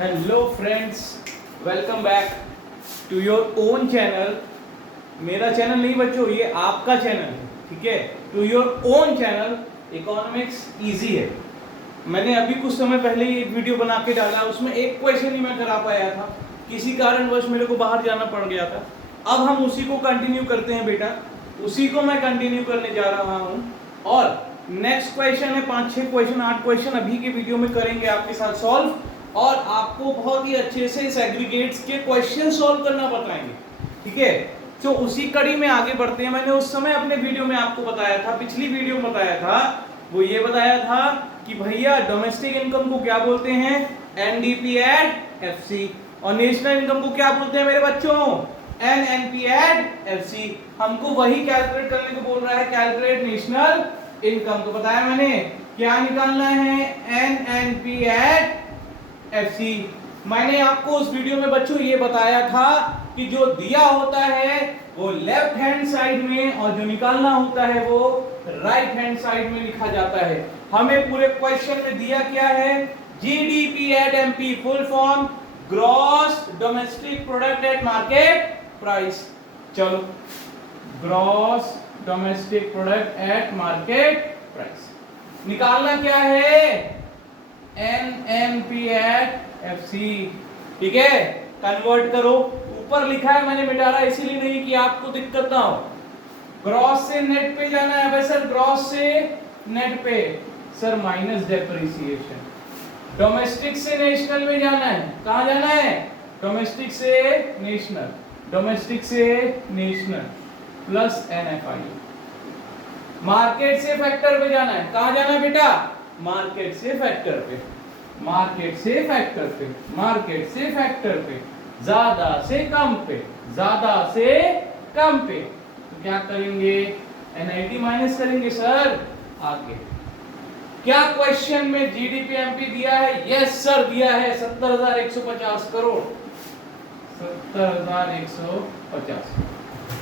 Hello friends, welcome back to your own channel. मेरा channel नहीं बच्चों, ये आपका चैनल है, ठीक है। To your own channel economics easy है। मैंने अभी कुछ समय पहले ही एक वीडियो बना के डाला, उसमें एक क्वेश्चन ही मैं करा पाया था, किसी कारणवश मेरे को बाहर जाना पड़ गया था। अब हम उसी को कंटिन्यू करते हैं बेटा, उसी को मैं कंटिन्यू करने जा रहा हूँ। और नेक्स्ट क्वेश्चन है 5-6 क्वेश्चन, 8 क्वेश्चन अभी के वीडियो में करेंगे आपके साथ सॉल्व, और आपको बहुत ही अच्छे से इस एग्रीगेट्स के क्वेश्चन सॉल्व करना बताएंगे, ठीक है। तो उसी कड़ी में आगे बढ़ते हैं। मैंने उस समय अपने वीडियो में आपको बताया था, पिछली वीडियो में बताया था, वो ये बताया था कि भैया डोमेस्टिक इनकम को क्या बोलते हैं, एनडीपी एट एफसी, और नेशनल इनकम को क्या बोलते हैं मेरे बच्चों, एनएनपी एट एफसी। हमको वही कैलकुलेट करने को बोल रहा है, कैलकुलेट नेशनल इनकम। तो बताया मैंने क्या निकालना है, एनएनपी एट एफसी। मैंने आपको उस वीडियो में बच्चों ये बताया था कि जो दिया होता है वो लेफ्ट हैंड साइड में, और जो निकालना होता है वो राइट हैंड साइड में लिखा जाता है। हमें पूरे क्वेश्चन में दिया क्या है, GDP at MP, full form gross domestic product at market price. चलो, gross domestic product at market price निकालना क्या है, एनएनपी एट एफसी, ठीक है। कन्वर्ट करो, ऊपर लिखा है मैंने मिटा रहा इसीलिए नहीं कि आपको दिक्कत ना हो। ग्रॉस से नेट पे जाना है भाई सर, ग्रॉस से नेट पे सर माइनस डेप्रिसिएशन। डोमेस्टिक से नेशनल में जाना है, कहां जाना है, डोमेस्टिक से नेशनल, डोमेस्टिक से नेशनल प्लस एनएफआई। मार्केट से फैक्टर पे जाना है, कहां जाना है बेटा, मार्केट से फैक्टर पे, मार्केट से फैक्टर पे, मार्केट से फैक्टर पे, ज्यादा से कम पे, ज्यादा से कम पे। तो क्या करेंगे, एनआईटी माइनस करेंगे सर। आगे क्या क्वेश्चन में जीडीपी एमपी दिया है, यस सर दिया है 70,150 करोड़, 70,150।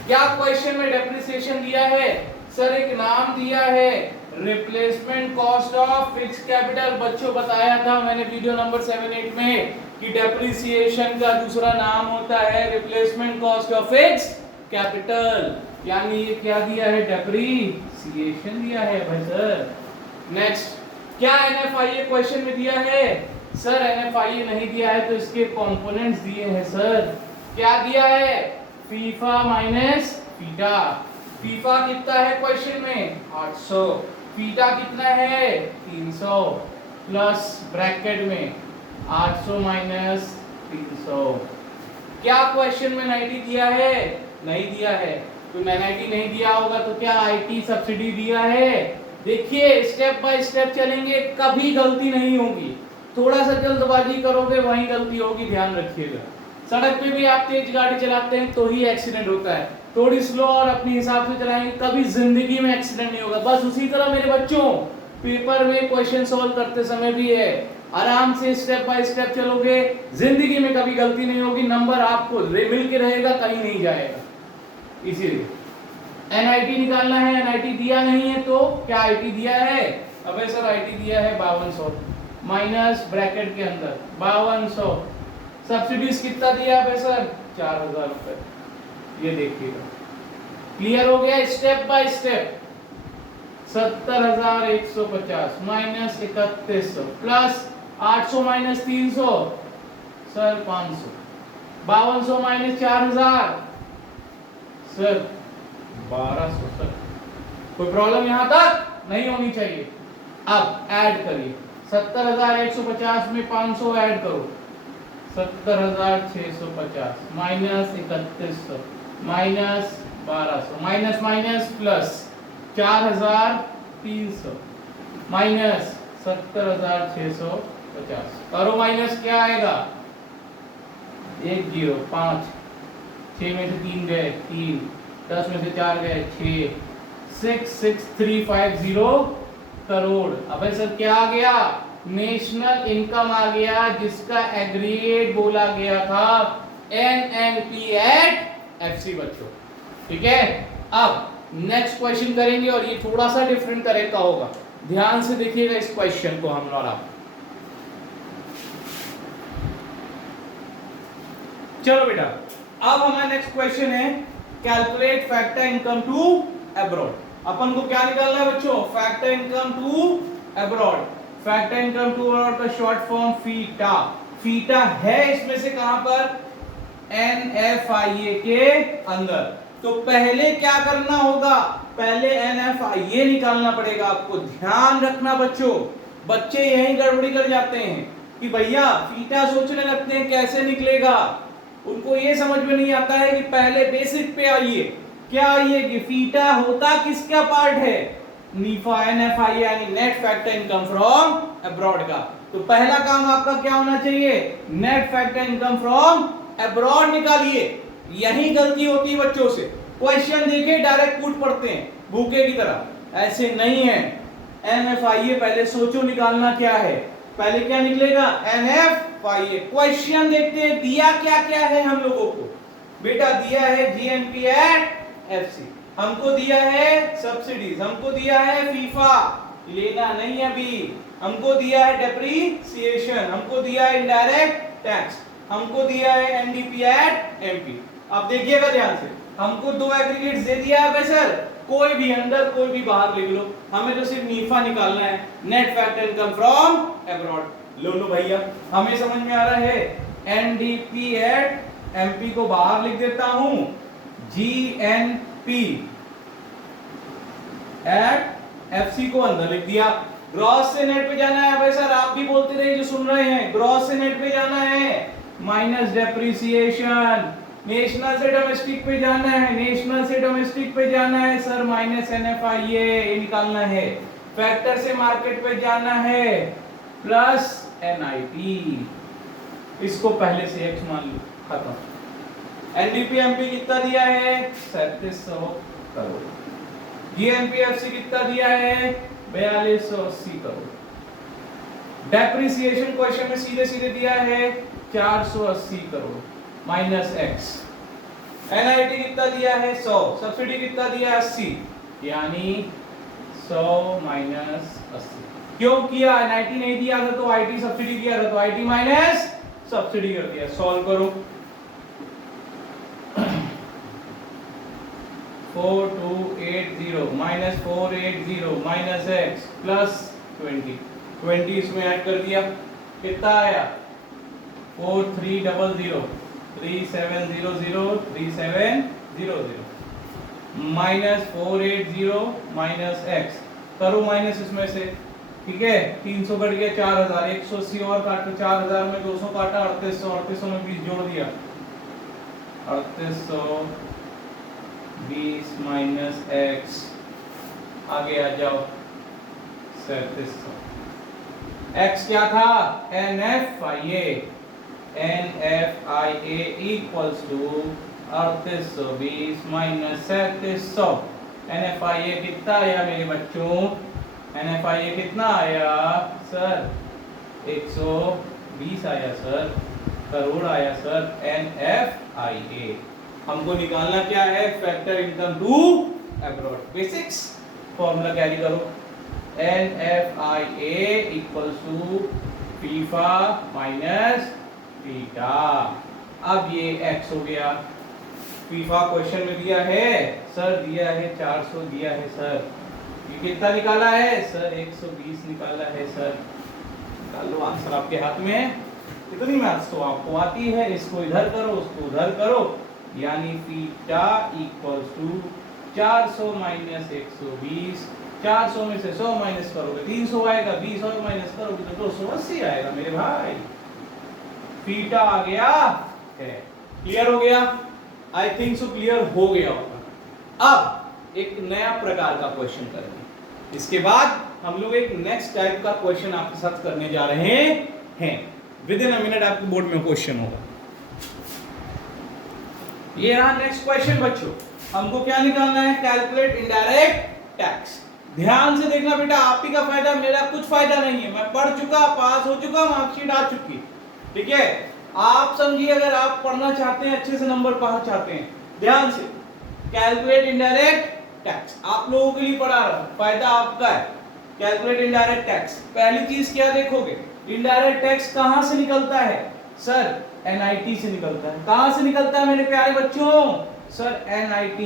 क्या क्वेश्चन में डेप्रिसिएशन दिया है सर, एक नाम दिया है replacement cost of fixed capital. बच्चों बताया था मैंने वीडियो नंबर 7-8 में कि डेप्रिसिएशन का दूसरा नाम होता है replacement cost of fixed capital, यानी ये क्या दिया है, डेप्रिसिएशन दिया है भाई सर। नेक्स्ट, क्या एनएफआईए क्वेश्चन में दिया है सर, एनएफआईए नहीं दिया है तो इसके कंपोनेंट्स दिए हैं सर। क्या दिया है, फीफा माइनस फीटा। फीफा कितना है क्वेश्चन में, 800, फीटा कितना है 300, प्लस ब्रैकेट में 800 माइनस 300। क्या क्वेश्चन में 90 दिया है, नहीं दिया है। तो 90 नहीं दिया होगा तो क्या आईटी सब्सिडी दिया है। देखिए स्टेप बाय स्टेप चलेंगे, कभी गलती नहीं होगी। थोड़ा सा जल्दबाजी करोगे वहीं गलती होगी, ध्यान रखिएगा। सड़क पे भी आप तेज गाड़ी चलाते हैं तो ही एक्सीडेंट होता है, थोड़ी स्लो और अपने हिसाब से चलाएंगे कभी जिंदगी में एक्सीडेंट नहीं होगा। बस उसी तरह मेरे बच्चों पेपर में क्वेश्चन सॉल्व करते समय भी है, आराम से स्टेप बाय स्टेप चलोगे, जिंदगी में कभी गलती नहीं होगी, नंबर आपको मिल के रहेगा, कहीं नहीं जाएगा। इसीलिए एनआईटी निकालना है, एनआईटी दिया नहीं है तो क्या आईटी दिया है, अबे सर आईटी दिया है 5200 माइनस ब्रैकेट के अंदर 5200। सब्सिडीज कितना दिया है सर, 4000 रुपए। ये देखिएगा, क्लियर हो गया step by step. 70,150 minus 3100 plus 800 minus 300 sir 500, 5200 minus 4000 sir 1200 sir. कोई प्रॉब्लम यहां तक नहीं होनी चाहिए। अब ऐड करिए, 70,150 में 500 ऐड करो, 70,650 minus 3100 minus 1200, minus minus plus 4,300 minus 70,650 करो माइनस, क्या आएगा 1 0 5, 6 में से 3 गए 3, 10 में से 4 गए 6, 66350 करोड़। अब सर क्या आ गया, नेशनल इनकम आ गया, जिसका एग्रीगेट बोला गया था एनएनपी एट एफसी बच्चों, ठीक है। अब नेक्स्ट क्वेश्चन करेंगे और ये थोड़ा सा डिफरेंट तरह का होगा, ध्यान से देखिएगा इस क्वेश्चन को हम और आप। चलो बेटा, अब हमारा नेक्स्ट क्वेश्चन है calculate factor income to abroad. अपन को क्या निकालना है बच्चों? Factor income to abroad. Factor income to abroad का शॉर्ट फॉर्म फीटा। फीटा है इसमें से कहां पर? NFIA के अंदर। तो पहले क्या करना होगा? पहले NFIA निकालना पड़ेगा आपको। ध्यान रखना बच्चों, बच्चे यही गड़बड़ी कर जाते हैं कि भैया फीटा सोचने लगते हैं कैसे निकलेगा। उनको ये समझ में नहीं आता है कि पहले बेसिक पे आइए। क्या आइए कि फीटा होता किसका पार्ट है? NFIA यानी net factor income from abroad का। तो पहला काम आपका क्या होना चाहिए? Net factor income from abroad निकालिए। यही गलती होती है बच्चों से। क्वेश्चन देखे डायरेक्ट कूद पड़ते हैं भूखे की तरह। ऐसे नहीं है। NFIA पहले सोचो निकालना क्या है। पहले क्या निकलेगा? NFIA। क्वेश्चन देखते हैं दिया क्या क्या है हम लोगों को। बेटा दिया है GNP एट FC, हमको दिया है सब्सिडीज, हमको दिया है फीफा, लेना नहीं अभी। हमको दिया है डेप्रीसिएशन, हमको दिया है इनडायरेक्ट टैक्स, हमको दिया है NDP एट MP। अब देखिएगा ध्यान से, हमको दो एग्रीगेट्स दे दिया है सर, कोई भी अंदर कोई भी बाहर लिख लो, हमें तो सिर्फ नीफा निकालना है, net factor income from abroad. लो भैया, हमें समझ में आ रहा है। NDP एट MP को बाहर लिख देता हूं, GNP एट FC को अंदर लिख दिया। ग्रॉस से नेट पे जाना है भाई सर, आप भी बोलते रहिए जो सुन रहे हैं, ग्रॉस से नेट पे जाना है, माइनस डेप्रिसिएशन। नेशनल से डोमेस्टिक पे जाना है, नेशनल से डोमेस्टिक पे जाना है सर, माइनस NFIA ये निकालना है। फैक्टर से मार्केट पे जाना है, प्लस NIT। इसको पहले से x मान लो, खत्म। NDP MP कितना दिया है? 3700 करोड़। GNP FC कितना दिया है? 4280 करोड़। डेप्रिसिएशन क्वेश्चन में सीधे सीधे दिया है 480 करोड़ माइनस x। NIT कितना दिया है? 100। सब्सिडी कितना दिया है? 80, यानी 100 माइनस 80। क्यों किया? NIT नहीं दिया था तो IT सब्सिडी किया था, तो IT माइनस सब्सिडी कर दिया। सॉल्व करो। 4280 माइनस 480 माइनस x प्लस 20 इसमें ऐड कर दिया, कितना आया? 4300 3700 3700 माइनस 480 माइनस x, करो माइनस इसमें से, ठीक है। 300 कट गया 4000, 180 और काटो, 4000 में 200 काटा, 3800, 3800 में 20 जोड़ दिया, 3800 20 माइनस x, आगे आ जाओ 3700। x क्या था? NFIA। NFIA equals to 3820 minus 3700। NFIA कितना आया मेरे बच्चों? NFIA कितना आया सर? 120 आया सर, करोड़ आया सर। NFIA हमको निकालना क्या है? Factor income to abroad. Basics formula carry करो, NFIA equals to FIFA minus FITA. अब ये x हो गया। फीफा क्वेश्चन में दिया है सर, दिया है 400 दिया है सर, ये कितना निकाला है सर? 120 निकाला है सर। निकाल लो, आंसर आपके हाथ में है। इतनी मैथ्स तो आपको आती है, इसको इधर करो उसको उधर करो, यानी फीटा इक्वल्स टू 400 माइनस 120, 400 में से 100 माइनस करोगे 300 आएगा, 20 और माइनस करोगे तो 280 आएगा मेरे भाई। फीटा आ गया है। क्लियर हो गया? आई थिंक सो क्लियर हो गया होगा। अब एक नया प्रकार का क्वेश्चन करेंगे, इसके बाद हम लोग एक नेक्स्ट टाइप का क्वेश्चन आपके साथ करने जा रहे हैं। विद इन अ मिनट आपके बोर्ड में क्वेश्चन होगा। ये रहा नेक्स्ट क्वेश्चन बच्चों। हमको क्या निकालना है? Calculate indirect tax. ध्यान से देखना बेटा, आप ही का फायदा, मेरा कुछ फायदा नहीं है। मैं पढ़ चुका, पास हो चुका, मार्कशीट आ चुकी, ठीक है। आप समझिए, अगर आप पढ़ना चाहते हैं, अच्छे से नंबर पाना चाहते हैं, ध्यान से कैलकुलेट इनडायरेक्ट टैक्स आप लोगों के लिए पढ़ा रहा हूं, फायदा आपका है। कैलकुलेट इनडायरेक्ट टैक्स, पहली चीज क्या देखोगे? इनडायरेक्ट टैक्स कहां से निकलता है? सर NIT से निकलता है। कहां से निकलता है मेरे प्यारे बच्चों? Sir NIT।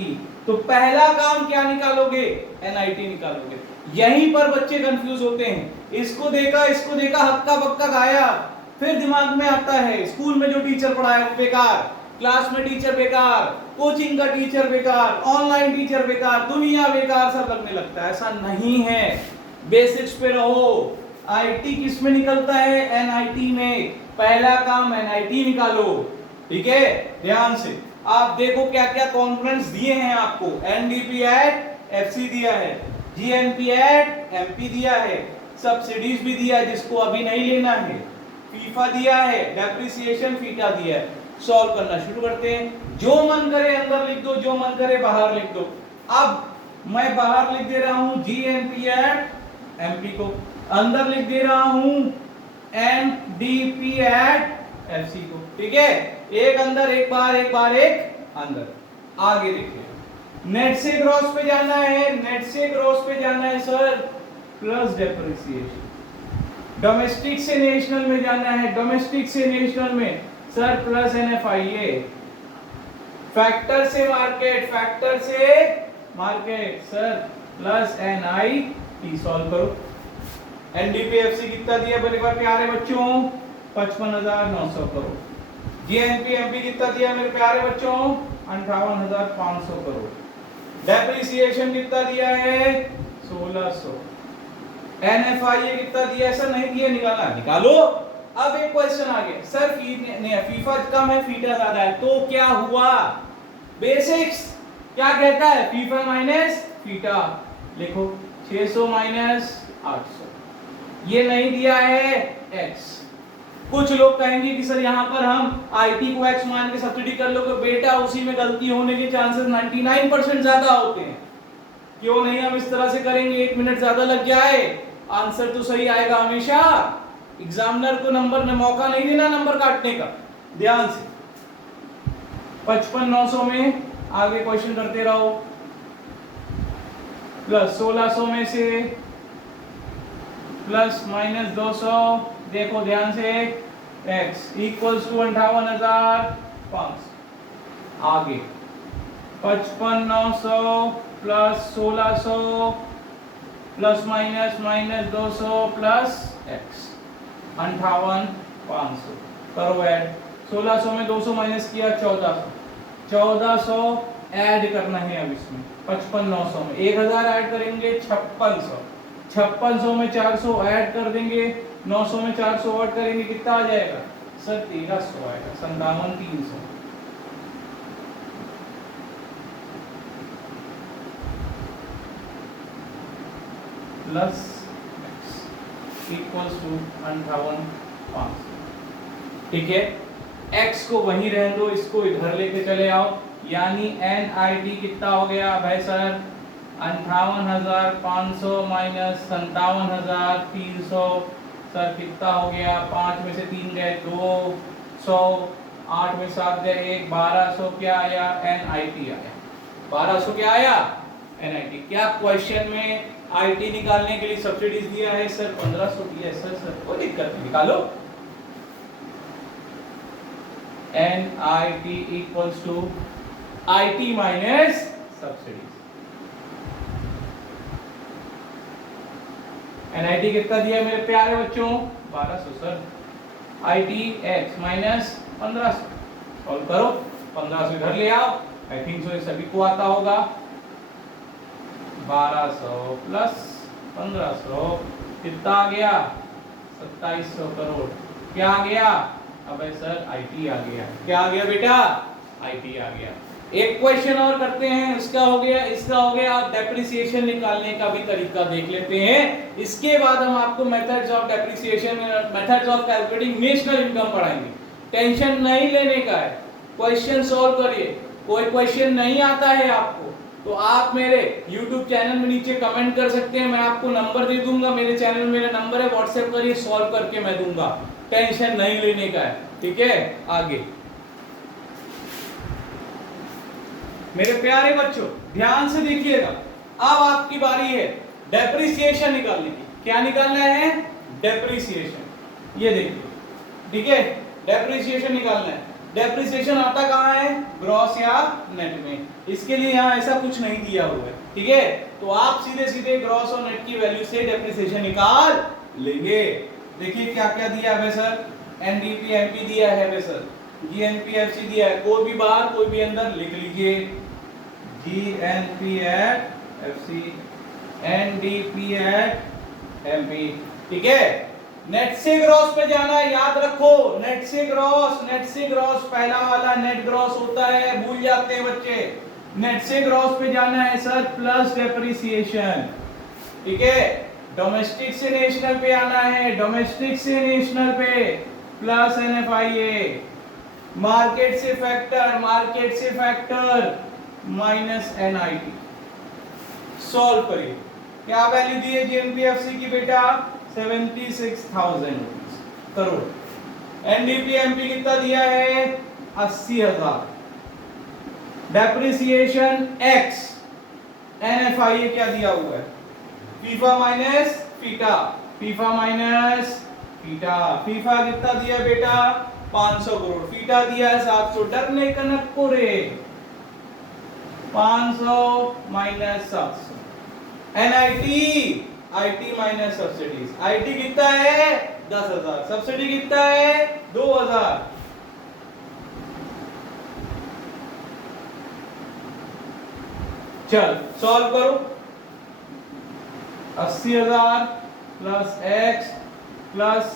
तो पहला काम क्या निकालोगे? NIT निकालोगे। यहीं पर बच्चे कंफ्यूज होते हैं, इसको देखा हक्का बक्का गाया, फिर दिमाग में आता है स्कूल में जो टीचर पढ़ाया वो बेकार, क्लास में टीचर बेकार, कोचिंग का टीचर बेकार, ऑनलाइन टीचर बेकार, दुनिया बेकार सब लगने लगता है। ऐसा नहीं है, बेसिक्स पे रहो। IT किस में निकलता है? NIT में। पहला काम NIT निकालो, ठीक है? ध्यान से आप देखो क्या क्या कॉन्फ्रेंस दिए हैं आपको। NDP एट FC दिया है, GNP एट MP दिया है, सब्सिडीज भी दिया है जिसको अभी नहीं लेना है, फीफा दिया है, डेप्रिसिएशन फीटा दिया है। सॉल्व करना शुरू करते हैं। जो मन करे अंदर लिख दो, जो मन करे बाहर लिख दो। अब मैं बाहर लिख दे रहा हूं GNP एट MP को, अंदर लिख दे रहा हूं NDP एट FC को, ठीक है? एक अंदर एक बाहर, एक बाहर एक अंदर। आगे देखिए, नेट से ग्रॉस पे जाना है, नेट से ग्रॉस पे जाना है सर प्लस डेप्रिसिएशन। डोमेस्टिक से नेशनल में जाना है, डोमेस्टिक से नेशनल में सर प्लस NFIA। फैक्टर से मार्केट, फैक्टर से market sir plus NIT। Solve करो। NDPFC कितना दिया मेरे प्यारे बच्चों? 55,900 करोड़। GNP MP कितना दिया मेरे प्यारे बच्चों? 58,500 करोड़। डेप्रिसिएशन कितना दिया है? 1600। NFIA कितना दिया है? सर नहीं दिया, निकालना निकालो। अब एक क्वेश्चन आ गया, सर फीफा कम है फीटा ज्यादा है, तो क्या हुआ? बेसिक्स क्या कहता है? FIFA minus FITA. लिखो 600 माइनस 800। ये नहीं दिया है x। कुछ लोग कहेंगे कि सर यहाँ पर हम IT को x मान के सब्सिडी कर लोगे। बेटा उसी में गलती होने के चांसेस 99% ज्यादा होते हैं। क्यों नहीं हम इस तरह से करेंगे? 1 मिनट ज्यादा लग जाए, आंसर तो सही आएगा हमेशा। एग्जामिनर को नंबर में मौका नहीं देना नंबर काटने का। ध्यान से 55,900 में आगे क्वेश्चन करते रहो, प्लस 1600 में से प्लस माइनस 200। देखो ध्यान से, x इक्वल्स टू 58,500। आगे 55,900 plus 1600 plus minus minus 200 plus x 58,500। करो ऐड। 1600 में 200 माइनस किया 1400 ऐड करना है। अब इसमें 55,900 में 1000 ऐड करेंगे 5600 में 400 ऐड कर देंगे, 900 में 400 ऐड करेंगे, कितना आ जाएगा सर? 1300 आएगा। 57,300 प्लस इक्वल्स टू 58,500। ठीक है, x को वहीं रहने दो, इसको इधर लेके चले आओ, यानी NIT कितना हो गया भाई सर? 58,500 माइनस 57,300 सर कितना हो गया? 5 में से 3 गए 200, 8 में 7 गए 1, 1200 क्या आया? NIT आया। 1200 क्या आया? NIT। क्या क्वेश्चन में IT निकालने के लिए सब्सिडीज दिया है सर? 1500 दिया है सर कोई दिक्कत नहीं, निकालो। NIT equals to IT minus subsidies. NIT कितना दिया मेरे प्यारे बच्चों? 1200 sir. IT x minus 1500। Solve करो। 1500 इधर ले आओ, आई थिंक सो ये सभी को आता होगा। 1200 प्लस 1500 कितना आ गया? 2700 करोड़। क्या आ गया? अबे सर IT आ गया। क्या आ गया बेटा? IT आ गया। एक क्वेश्चन और करते हैं, इसका हो गया, इसका हो गया। आप डेप्रिसिएशन निकालने का भी तरीका देख लेते हैं, इसके बाद हम आपको methods of depreciation, methods of calculating national income पढ़ाएंगे। टेंशन नहीं लेने का है, क्वेश्चन सॉल्व करिए। कोई क्वेश्चन नहीं आता है आपको तो आप मेरे YouTube चैनल में नीचे कमेंट कर सकते हैं, मैं आपको नंबर दे दूंगा, मेरे चैनल में मेरा नंबर है, व्हाट्सएप करिए, सॉल्व करके मैं दूंगा। टेंशन नहीं लेने का है, ठीक है। आगे मेरे प्यारे बच्चों ध्यान से देखिएगा, अब आपकी बारी है डेप्रिसिएशन निकालने की। क्या निकालना है? डेप्रिसिएशन। ये देखिए, ठीक है, डेप्रिसिएशन निकालना है। डेप्रिसिएशन आता कहाँ है, ग्रॉस या नेट में। इसके लिए यहाँ ऐसा कुछ नहीं दिया हुआ है, ठीक है। तो आप सीधे सीधे ग्रॉस और नेट की वैल्यू से डेप्रिसिएशन निकाल लेंगे। देखिए क्या क्या दिया है सर, एनडीपी एमपी दिया है सर, जीएनपी एफसी दिया है, कोई भी बाहर कोई भी अंदर लिख लीजिए, GNP at FC, NDP at MP, ठीक है। नेट से ग्रॉस पे जाना है, याद रखो, नेट से ग्रॉस पहला वाला नेट ग्रॉस होता है, भूल जाते हैं बच्चे। नेट से ग्रॉस पे जाना है सर प्लस डेप्रिसिएशन, ठीक है। डोमेस्टिक से नेशनल पे आना है, डोमेस्टिक से नेशनल पे प्लस एनएफआईए, मार्केट से फैक्टर माइनस एनआईटी। सॉल्व करिए, क्या वैल्यू दी है जीएनपीएफसी की बेटा, 76,000 करोड़। एनडीपीएमपी कितना दिया है, 80,000। डेप्रिसिएशन एक्स, एनएफआईए क्या दिया हुआ है, फीफा माइनस फीटा, फीफा कितना दिया बेटा, 500 करोड़, फीटा दिया है 700। डरने का नको रे, 500 minus 700। NIT, IT minus subsidies, IT कितना है 10,000, सब्सिडी कितना है 2,000। चल सॉल्व करो, 80,000 प्लस एक्स प्लस,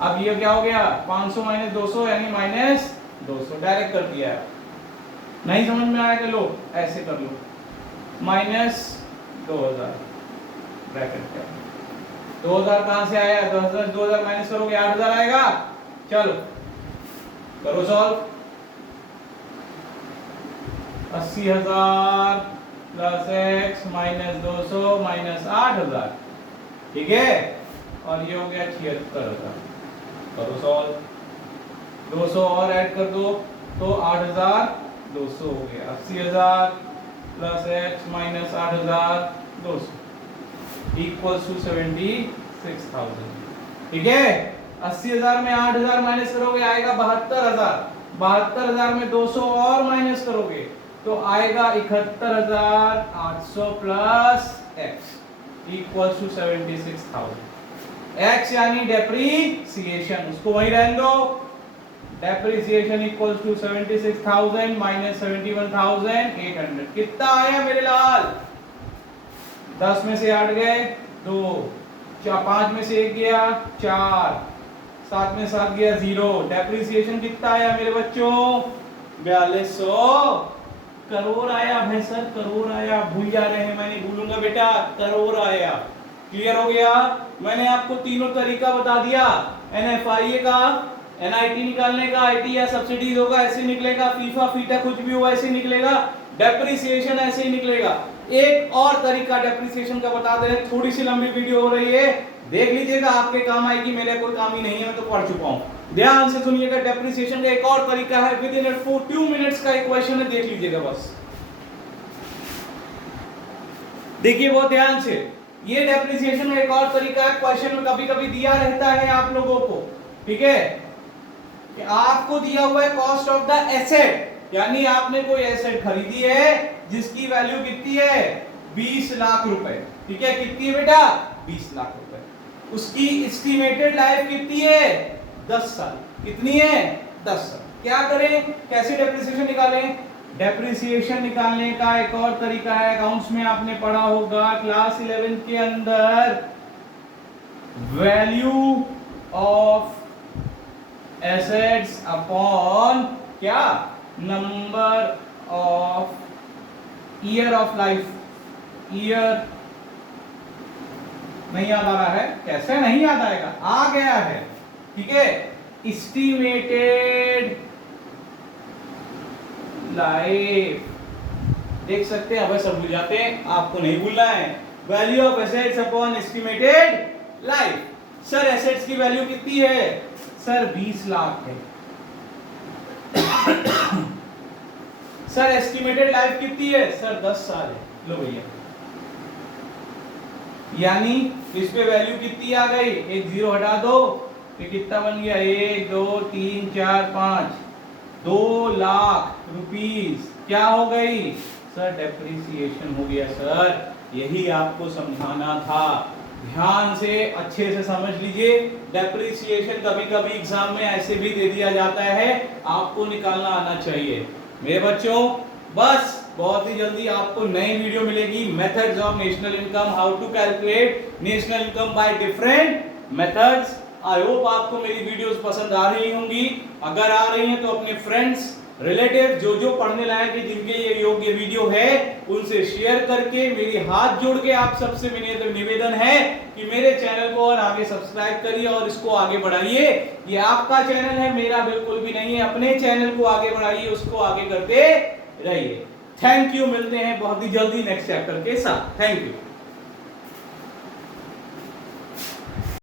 अब ये क्या हो गया, 500 माइनस 200 यानी माइनस 200, डायरेक्ट कर दिया है। नहीं समझ में आया कि लो ऐसे कर लो, माइनस 2000 ब्रैकेट क्या, 2000 कहां से आया, 2000 माइनस करोगे 8000 आएगा। चलो करो solve, 80,000 plus x minus 200 minus 8,000, ठीक है। और ये हो गया 76,000। करो सॉल्व, 200 और ऐड कर दो तो 8,200 हो गया। 80,000 plus x minus 8,200 equals to 76,000, ठीक है। 80,000 में 8,000 माइनस करोगे आएगा 72,000, 72,000 में 200 और माइनस करोगे तो आएगा 71,800 plus x equals to 76,000। X यानी डेप्रीसिएशन, उसको वही रहने दो। Depreciation equals to 76,000 minus 71,800। कितना आया मेरे लाल, 10 में से 8 गए 2, 5 में से 1 गया 4, 7 में 7 गया 0। डेप्रीसिएशन कितना आया मेरे बच्चों, 4200 करोड़ आया। भाई सर करोड़ आया, भूल जा रहे हैं, मैं नहीं भूलूंगा बेटा, करोड़ आया। क्लियर हो गया, मैंने आपको तीनों तरीका बता दिया, एनएफआईए का, एनआईटी निकालने का, आईटी या सब्सिडीज होगा ऐसे निकलेगा, फीफा फीटा कुछ भी हुआ ऐसे निकलेगा, डेप्रिसिएशन ऐसे ही निकलेगा। एक और तरीका डेप्रिसिएशन का बता दे, थोड़ी सी लंबी वीडियो हो रही है, देख लीजिएगा, आपके काम आएगी, मेरे कोई काम ही नहीं है, मैं तो पढ़ चुका हूं। ध्यान से सुनिएगा, डेप्रिसिएशन का एक और तरीका है, विद इन 2 मिनट्स का इक्वेशन है, देख लीजिएगा बस, देखिए बहुत ध्यान से। ये डेप्रिसिएशन का एक और तरीका है, क्वेश्चन में कभी कभी दिया रहता है आप लोगों को, ठीक है, कि आपको दिया हुआ है कॉस्ट ऑफ द एसेट, यानी आपने कोई एसेट खरीदी है जिसकी वैल्यू कितनी है 20 लाख रुपए, ठीक है, कितनी है बेटा 20 लाख रुपए, उसकी एस्टिमेटेड लाइफ कितनी है 10 साल, कितनी है 10 साल। क्या करें, कैसे डेप्रिसिएशन निकालें, डेप्रिसिएशन निकालने का एक और तरीका है, अकाउंट्स में आपने पढ़ा होगा क्लास 11 के अंदर, वैल्यू ऑफ एसेट्स अपॉन क्या, number of year of life. Year नहीं याद आ रहा है, कैसे नहीं याद आएगा, आ गया है, ठीक है। एस्टिमेटेड लाइफ, देख सकते हैं, अब सब भूल जाते हैं, आपको नहीं भूलना है, value of assets upon estimated life. Sir assets की वैल्यू कितनी है, सर 20 लाख है। सर एस्टिमेटेड लाइफ कितनी है, सर 10 साल है। लो भैया, यानी इस पे वैल्यू कितनी आ गई, एक जीरो हटा दो ये कितना बन गया, 1 2 3 4 5, 2 लाख रुपीस क्या हो गई सर, डेप्रिसिएशन हो गया सर। यही आपको समझाना था, ध्यान से अच्छे से समझ लीजिए। डेप्रिसिएशन कभी कभी एग्जाम में ऐसे भी दे दिया जाता है, आपको निकालना आना चाहिए मेरे बच्चों। बस बहुत ही जल्दी आपको नई वीडियो मिलेगी, methods of national income, how to calculate national income by different methods. I hope आपको मेरी वीडियोस पसंद आ रही होंगी। अगर आ रही हैं तो अपने फ्रेंड्स रिलेटिव जो पढ़ने लायक है, जिनके ये योग्य वीडियो है, उनसे शेयर करके मेरी हाथ जोड़ के आप सबसे निवेदन है कि मेरे चैनल को और आगे सब्सक्राइब करिए और इसको आगे बढ़ाइए। ये आपका चैनल है, मेरा बिल्कुल भी नहीं है। अपने चैनल को आगे बढ़ाइए, उसको आगे करते रहिए। थैंक यू, मिलते हैं बहुत ही जल्दी नेक्स्ट चैप्टर के साथ। Thank you.